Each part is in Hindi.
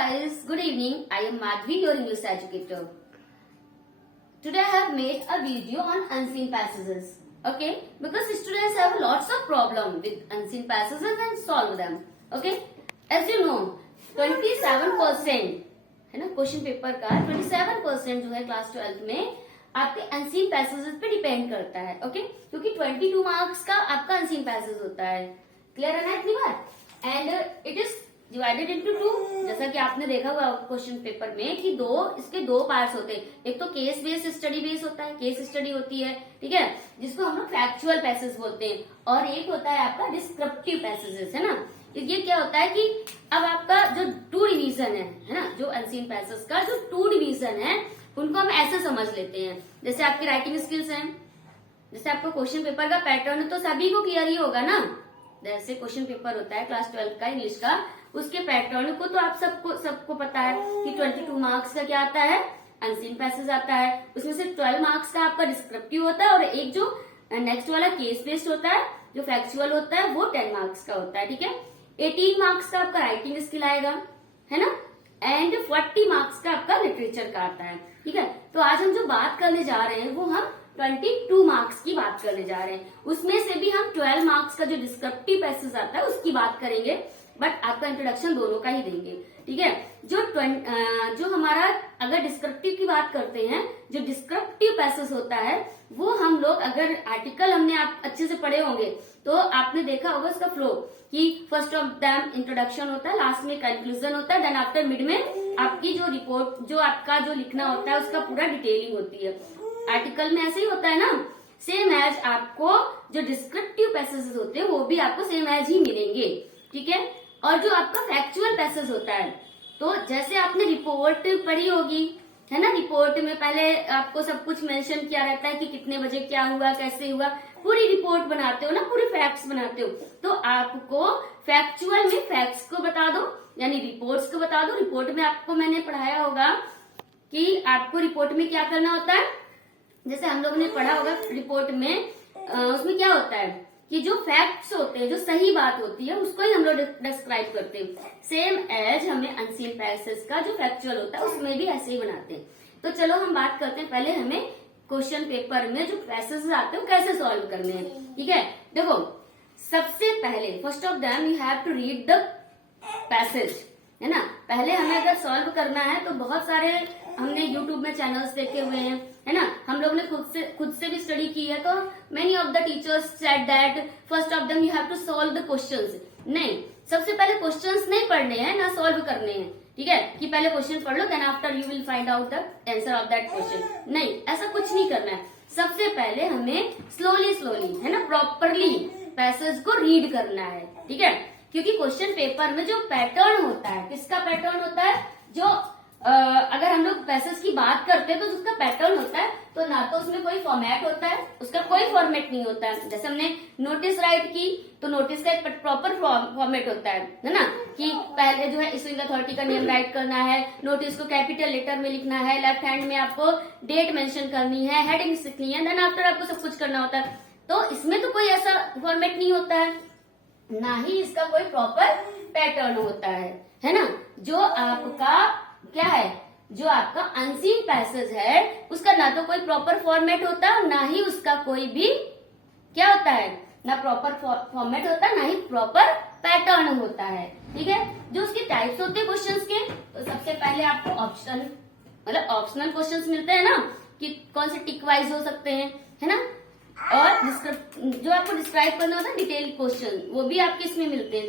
guys, good evening. I am Madhvi, your English educator. Today I have made a video on unseen passages. Okay, because students have lots of problem with unseen passages and solve them. Okay, as you know, 27% है ना क्वेश्चन पेपर का 27% जो है क्लास 12th में आपके अनसीन पैसेजेस पे डिपेंड करता है. ओके, क्योंकि 22 मार्क्स का आपका अनसीन पैसेज होता है. क्लियर है ना इतनी बार? And it is divided into 2. जैसा कि आपने देखा हुआ क्वेश्चन पेपर में कि इसके दो पार्ट्स होते हैं. एक तो केस बेस्ड स्टडी बेस होता है, केस स्टडी होती है, ठीक है, जिसको हम लोग फैक्चुअल पैसेज बोलते हैं. और एक होता है आपका डिस्क्रिप्टिव पैसेजेस, है ना. ये क्या होता है कि अब आपका जो 2 डिवीजन है ना, जो अनसीन पैसेज का जो 2 डिवीजन है उनको हम ऐसे समझ लेते हैं. जैसे आपकी राइटिंग स्किल्स हैं, जैसे आपको क्वेश्चन पेपर का पैटर्न तो सभी को क्लियर ही होगा ना. जैसे क्वेश्चन पेपर होता है क्लास 12 का इंग्लिश का, उसके पैटर्न को तो आप सबको पता है कि 22 मार्क्स का क्या आता है, अनसीन पैसेज आता है. उसमें से 12 मार्क्स का आपका डिस्क्रिप्टिव होता है और एक जो नेक्स्ट वाला केस बेस्ड होता है जो फैक्चुअल होता है वो 10 मार्क्स का होता है. ठीक है, 18 मार्क्स का आपका राइटिंग स्किल आएगा, है ना, एंड 40 मार्क्स का आपका लिटरेचर का आता है. ठीक है, तो आज हम जो बात करने जा रहे हैं वो हम 22 मार्क्स की बात करने जा रहे हैं. उसमें से भी हम 12 मार्क्स का जो डिस्क्रिप्टिव पैसेज आता है उसकी बात करेंगे, बट आपका इंट्रोडक्शन दोनों का ही देंगे. ठीक है, जो हमारा अगर डिस्क्रिप्टिव की बात करते हैं, जो डिस्क्रिप्टिव पैसेज होता है वो हम लोग अगर आर्टिकल हमने आप अच्छे से पढ़े होंगे तो आपने देखा होगा उसका फ्लो कि फर्स्ट ऑफ दैम इंट्रोडक्शन होता है, लास्ट में कंक्लूजन होता है, देन आफ्टर मिड में आपकी जो रिपोर्ट जो आपका जो लिखना होता है उसका पूरा डिटेलिंग होती है. आर्टिकल में ऐसे ही होता है ना. सेम एज आपको जो डिस्क्रिप्टिव पैसेजेस होते हैं वो भी आपको सेम एज ही मिलेंगे. ठीक है, और जो आपका फैक्चुअल पैसेज होता है, तो जैसे आपने रिपोर्ट पढ़ी होगी, है ना, रिपोर्ट में पहले आपको सब कुछ मेंशन किया रहता है कि कितने बजे क्या हुआ, कैसे हुआ, पूरी रिपोर्ट बनाते हो ना, पूरे फैक्ट्स बनाते हो. तो आपको फैक्चुअल में फैक्ट्स को बता दो, यानी रिपोर्ट्स को बता दो. रिपोर्ट में आपको मैंने पढ़ाया होगा कि आपको रिपोर्ट में क्या करना होता है. जैसे हम लोगों ने पढ़ा होगा रिपोर्ट में, उसमें क्या होता है कि जो फैक्ट्स होते हैं, जो सही बात होती है, उसको ही हम लोग डिस्क्राइब करते हैं. सेम एज हमें अनसीन पैसेज का जो फैक्चुअल होता है उसमें भी ऐसे ही बनाते हैं. तो चलो हम बात करते हैं पहले हमें क्वेश्चन पेपर में जो पैसेज आते हैं वो कैसे सॉल्व करने हैं. ठीक है, देखो सबसे पहले first of them you have to read the passage, है ना. पहले हमें अगर सॉल्व करना है तो बहुत सारे हमने YouTube में चैनल्स देखे हुए हैं, है ना. हम लोग ने खुद से भी स्टडी की है. तो many of the teachers said that first of them you have to solve the questions. नहीं, सबसे पहले क्वेश्चंस नहीं पढ़ने हैं ना सॉल्व करने हैं. ठीक है, कि पहले क्वेश्चन पढ़ लो then after you will find out the answer of that question. नहीं, ऐसा कुछ नहीं करना है. सबसे पहले हमें स्लोली है ना प्रॉपरली पैसेज को रीड करना है. ठीक है, क्योंकि क्वेश्चन पेपर में जो पैटर्न होता है, किसका पैटर्न होता है, जो अगर हम लोग पैसेज की बात करते हैं तो उसका पैटर्न होता है, तो ना तो उसमें कोई फॉर्मेट होता है, उसका कोई फॉर्मेट नहीं होता है. जैसे हमने नोटिस राइट की तो नोटिस का एक प्रॉपर फॉर्मेट होता है ना, कि पहले जो है इशूइंग अथॉरिटी का नेम राइट करना है, नोटिस को कैपिटल लेटर में लिखना है, लेफ्ट हैंड में आपको डेट मेंशन करनी है, हेडिंग्स लिखनी है, देन आफ्टर आपको सब कुछ करना होता है. तो इसमें तो कोई ऐसा फॉर्मेट नहीं होता है, ना ही इसका कोई प्रॉपर पैटर्न होता है ना. जो आपका क्या है, जो आपका अनसीन पैसेज है उसका ना तो कोई प्रॉपर फॉर्मेट होता है, ना ही उसका कोई भी क्या होता है, ना प्रॉपर फॉर्मेट होता है, ना ही प्रॉपर पैटर्न होता है. ठीक है, जो उसके टाइप्स होते हैं क्वेश्चंस के, तो सबसे पहले आपको ऑप्शनल क्वेश्चंस मिलते हैं ना, कि कौन से टिक वाइज हो सकते हैं, है ना. और जो आपको डिस्क्राइब करना होता है डिटेल क्वेश्चन, वो भी आपके इसमें मिलते हैं.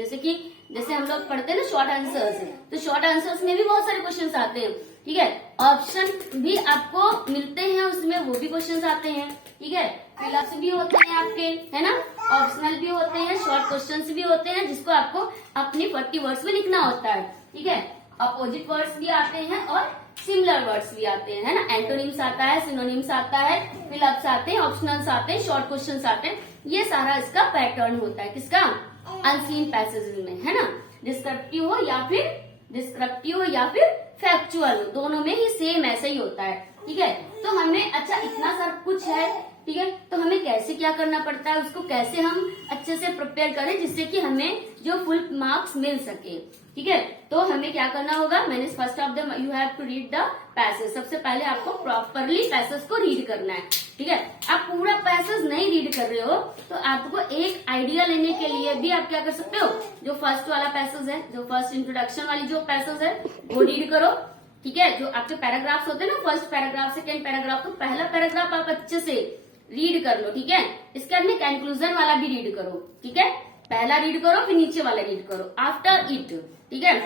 जैसे हम लोग पढ़ते हैं ना शॉर्ट आंसर्स, तो शॉर्ट आंसर्स में भी बहुत सारे क्वेश्चंस आते हैं. ठीक है, ऑप्शन भी आपको मिलते हैं, उसमें वो भी क्वेश्चंस आते हैं. ठीक है, फिलअप्स भी होते हैं आपके, है ना, ऑप्शनल भी होते हैं, शॉर्ट क्वेश्चंस भी होते हैं जिसको आपको अपनी 40 वर्ड्स में लिखना होता है. ठीक है, अपोजिट वर्ड्स भी आते हैं और सिमिलर वर्ड्स भी आते हैं, है ना. एंटोनिम्स आता है, सिनोनिम्स आता है, फिलअप्स आते हैं, ऑप्शनल्स आते हैं, शॉर्ट क्वेश्चंस आते हैं. ये सारा इसका पैटर्न होता है, किसका, अनसीन पैसेज में, है ना. डिस्क्रिप्टिव हो या फिर फैक्चुअल हो, दोनों में ही सेम ऐसा ही होता है. ठीक है, तो हमें अच्छा इतना सब कुछ है. ठीक है, तो हमें कैसे क्या करना पड़ता है, उसको कैसे हम अच्छे से प्रिपेयर करें जिससे कि हमें जो फुल मार्क्स मिल सके. ठीक है, तो हमें क्या करना होगा, मैंने first of the you have to read the passage. सबसे पहले आपको प्रॉपरली पैसेज को रीड करना है। ठीक है, आप पूरा पैसेज नहीं रीड कर रहे हो तो आपको एक आइडिया लेने के लिए भी आप क्या कर सकते हो, जो फर्स्ट वाला पैसेज है, जो फर्स्ट इंट्रोडक्शन वाली जो पैसेज है वो रीड करो। ठीक है, जो आपके पैराग्राफ्स होते हैं ना, फर्स्ट पैराग्राफ, सेकेंड पैराग्राफ, तो पहला पैराग्राफ आप अच्छे से रीड कर लो। ठीक है, इसके बाद में कंक्लूजन वाला भी रीड करो। ठीक है, पहला रीड करो फिर नीचे वाला रीड करो आफ्टर इट। ठीक है,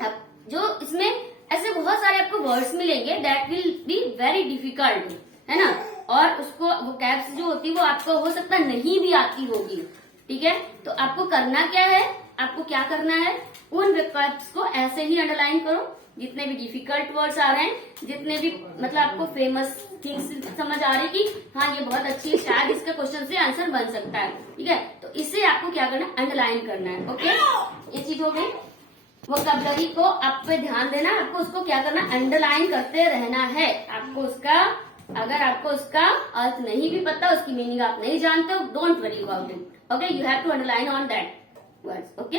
अब जो इसमें ऐसे बहुत सारे आपको वर्ड्स मिलेंगे that will be very difficult, है ना, और उसको वो कैप्स जो होती है वो आपको हो सकता नहीं भी आती होगी। ठीक है, तो आपको करना क्या है, आपको क्या करना है, उन विकल्प को ऐसे ही अंडरलाइन करो, जितने भी डिफिकल्ट वर्ड्स आ रहे हैं, जितने भी मतलब आपको फेमस थिंग्स समझ आ रही कि हाँ ये बहुत अच्छी है, शायद इसका क्वेश्चन से आंसर बन सकता है। ठीक है, तो इसे आपको क्या करना है, अंडरलाइन करना है। ओके, ये चीज हो गई। वोकैबुलरी को आप पे ध्यान देना, आपको उसको क्या करना, अंडरलाइन करते रहना है। आपको उसका, अगर आपको उसका अर्थ नहीं भी पता, उसकी मीनिंग आप नहीं जानते हो, don't worry about it. Okay, you have to underline on that words. Okay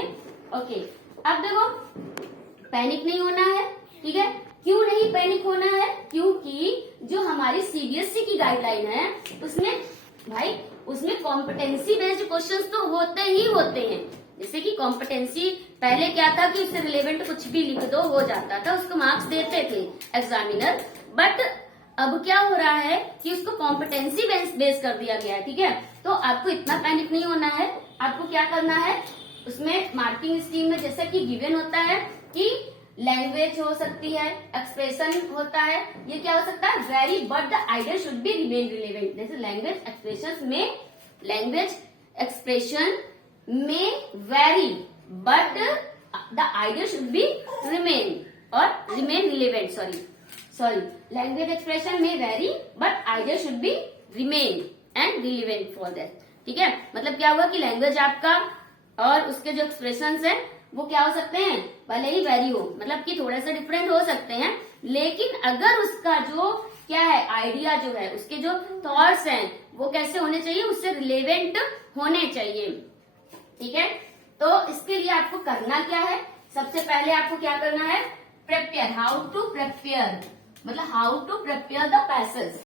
okay, अब देखो पैनिक नहीं होना है। ठीक है, क्यों नहीं पैनिक होना है, क्योंकि जो हमारी सीबीएसई की गाइडलाइन है उसमें भाई, उसमें कॉम्पिटेंसी बेस्ड क्वेश्चंस तो होते ही होते हैं। जैसे कि कॉम्पिटेंसी पहले क्या था कि उससे रिलेवेंट कुछ भी लिख दो हो जाता था, उसको मार्क्स देते थे एग्जामिनर, बट अब क्या हो रहा है कि उसको कॉम्पिटेंसी बेस कर दिया गया है। ठीक है, तो आपको इतना पैनिक नहीं होना है। आपको क्या करना है, उसमें मार्किंग स्कीम में जैसा कि गिवन होता है कि लैंग्वेज हो सकती है, एक्सप्रेशन होता है, ये क्या हो सकता है, very but the idea should be remain relevant. जैसे लैंग्वेज एक्सप्रेशन में very but the idea should be remain और remain relevant. Sorry, language expression में very but idea should be remain and relevant for that. ठीक है, मतलब क्या हुआ कि लैंग्वेज आपका और उसके जो एक्सप्रेशंस है वो क्या हो सकते हैं, भले ही वेरी हो, मतलब कि थोड़ा सा डिफरेंट हो सकते हैं, लेकिन अगर उसका जो क्या है आइडिया जो है, उसके जो थॉट्स हैं वो कैसे होने चाहिए, उससे रिलेवेंट होने चाहिए। ठीक है, तो इसके लिए आपको करना क्या है, सबसे पहले आपको क्या करना है, प्रिपेयर, हाउ टू प्रिपेयर, मतलब how to prepare the passage.